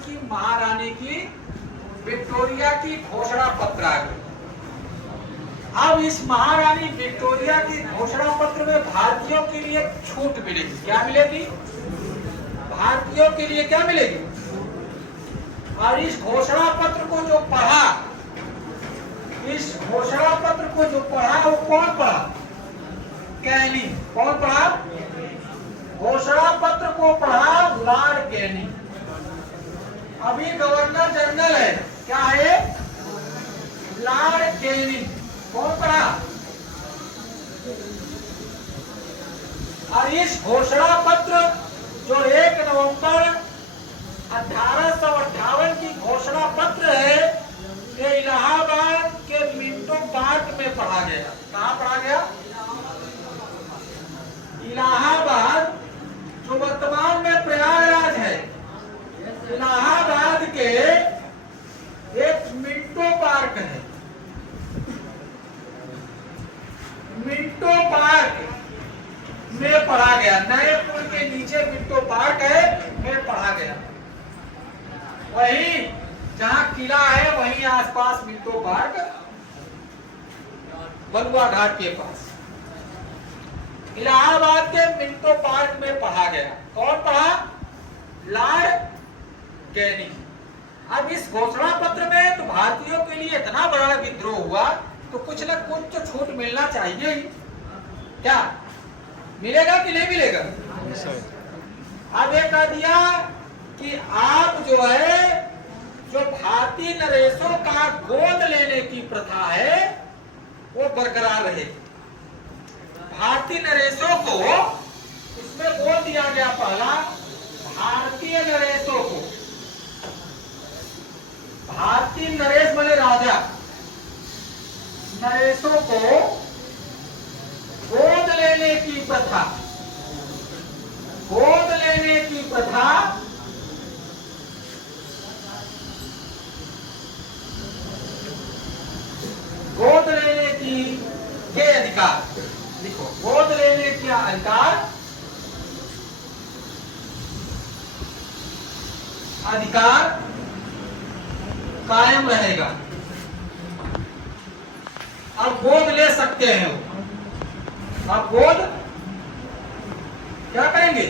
की महारानी की विक्टोरिया की घोषणा पत्र आ गई। अब इस महारानी विक्टोरिया की घोषणा पत्र में भारतीयों के लिए छूट मिलेगी। क्या मिलेगी? भारतीयों के लिए क्या मिलेगी? और इस घोषणा पत्र को जो पढ़ा, इस घोषणा पत्र को जो पढ़ा वो कौन पढ़ा? कैनिंग। कौन पढ़ा? घोषणा पत्र को पढ़ा लॉर्ड कैनिंग। अभी गवर्नर जनरल है, क्या है? Lord Canning. कौन पढ़ा? और इस घोषणा पत्र जो 1 नवंबर 1858 की घोषणा पत्र है, ये इलाहाबाद के मिंटो पार्क में पढ़ा गया। कहाँ पढ़ा गया? इलाहाबाद, जो वर्तमान में प्रयागराज है, इलाहाबाद के एक मिंटो पार्क है, मिंटो पार्क में पढ़ा गया। नए पुल के नीचे मिंटो पार्क है, में पढ़ा गया। वहीं जहां किला है वहीं आसपास मिंटो पार्क, बलुआ घाट के पास इलाहाबाद के मिंटो पार्क में पढ़ा गया। कौन पढ़ा? Lord Canning. अब इस घोषणा पत्र में तो भारतीयों के लिए इतना बड़ा विद्रोह हुआ तो कुछ न कुछ तो छूट मिलना चाहिए ही। क्या मिलेगा कि नहीं मिलेगा? अब ये कह दिया कि आप जो है, जो भारतीय नरेशों का गोद लेने की प्रथा है वो बरकरार रहे। भारतीय नरेशों को इसमें बोल दिया गया, पहला भारतीय नरेशों को, भारतीय नरेश माने राजा, नरेशों को गोद लेने की प्रथा, गोद लेने की प्रथा गोद लेने की के अधिकार, लिखो, गोद लेने के अधिकार कायम रहेगा। अब गोद ले सकते हैं वो। अब गोद क्या करेंगे?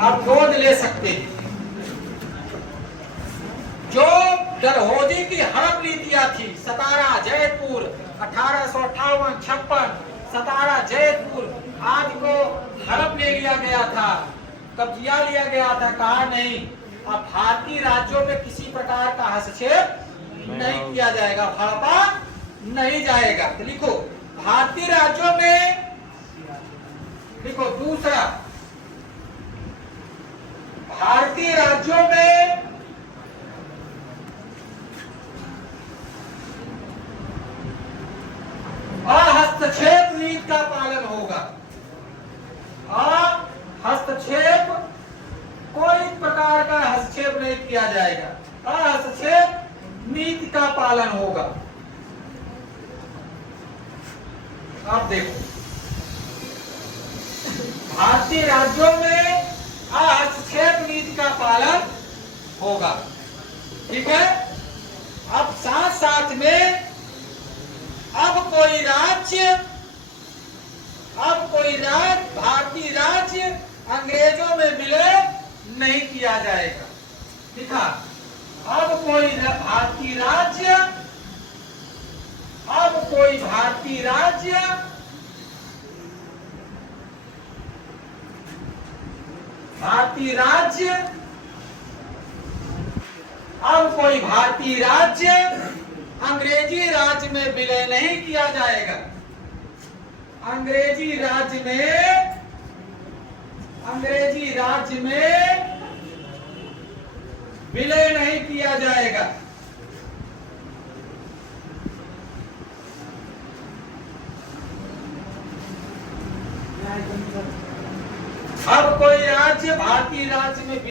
अब गोद ले सकते हैं। जो डलहौजी की हड़प नीतियां थी, सतारा जयपुर 1858-56, सतारा जयपुर आज को हड़प ले लिया गया था, कब्जा लिया गया था। कहा नहीं, अब भारतीय राज्यों में किसी प्रकार का हस्तक्षेप नहीं किया जाएगा, हड़पा नहीं जाएगा। तो लिखो, भारतीय राज्यों में, लिखो दूसरा, भारतीय राज्यों में हस्तक्षेप नीति का पालन होगा। हस्तक्षेप, कोई प्रकार का हस्तक्षेप नहीं किया जाएगा। हस्तक्षेप नीति का पालन होगा। आप देखो, भारतीय राज्यों में हस्तक्षेप नीति का पालन होगा। ठीक है। अब साथ साथ में अब कोई राज्य भारतीय राज्य अंग्रेजों में विलय नहीं किया जाएगा। लिखा, अब कोई भारतीय राज्य अंग्रेजी राज्य में विलय नहीं किया जाएगा। अंग्रेजी राज्य में विलय नहीं किया जाएगा। अब कोई राज्य भारतीय राज्य में